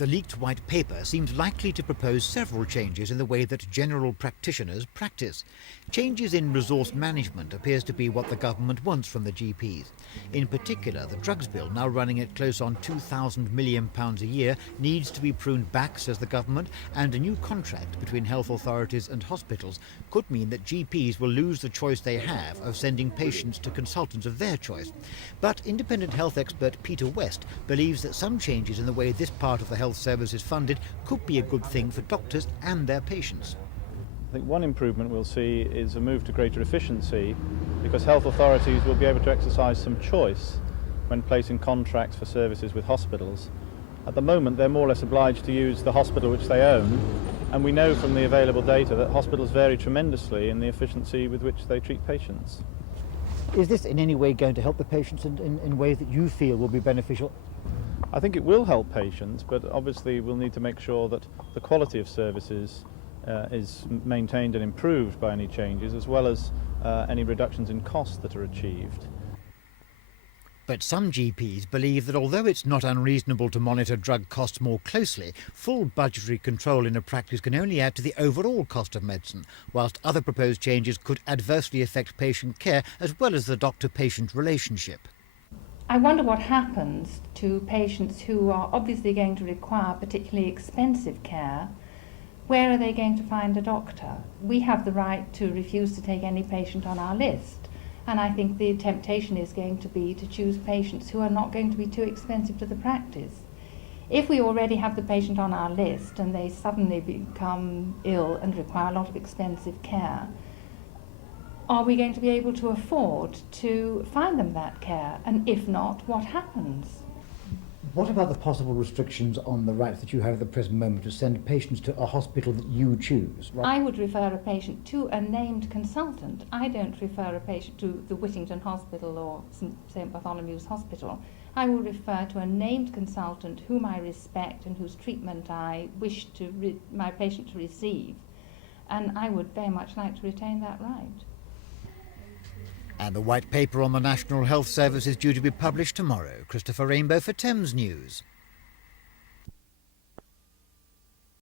The leaked white paper seems likely to propose several changes in the way that general practitioners practice. Changes in resource management appears to be what the government wants from the GPs. In particular, the drugs bill, now running at close on £2,000 million a year, needs to be pruned back, says the government, and a new contract between health authorities and hospitals could mean that GPs will lose the choice they have of sending patients to consultants of their choice. But independent health expert Peter West believes that some changes in the way this part of the health service is funded could be a good thing for doctors and their patients. I think one improvement we'll see is a move to greater efficiency, because health authorities will be able to exercise some choice when placing contracts for services with hospitals. At the moment, they're more or less obliged to use the hospital which they own, and we know from the available data that hospitals vary tremendously in the efficiency with which they treat patients. Is this in any way going to help the patients in ways that you feel will be beneficial? I think it will help patients, but obviously we'll need to make sure that the quality of services is maintained and improved by any changes, as well as any reductions in costs that are achieved. But some GPs believe that although it's not unreasonable to monitor drug costs more closely, full budgetary control in a practice can only add to the overall cost of medicine, whilst other proposed changes could adversely affect patient care as well as the doctor-patient relationship. I wonder what happens to patients who are obviously going to require particularly expensive care. Where are they going to find a doctor? We have the right to refuse to take any patient on our list, and I think the temptation is going to be to choose patients who are not going to be too expensive to the practice. If we already have the patient on our list and they suddenly become ill and require a lot of expensive care, are we going to be able to afford to find them that care? And if not, what happens? What about the possible restrictions on the rights that you have at the present moment to send patients to a hospital that you choose? I would refer a patient to a named consultant. I don't refer a patient to the Whittington Hospital or St Bartholomew's Hospital. I will refer to a named consultant whom I respect and whose treatment I wish my patient to receive. And I would very much like to retain that right. And the white paper on the National Health Service is due to be published tomorrow. Christopher Rainbow for Thames News.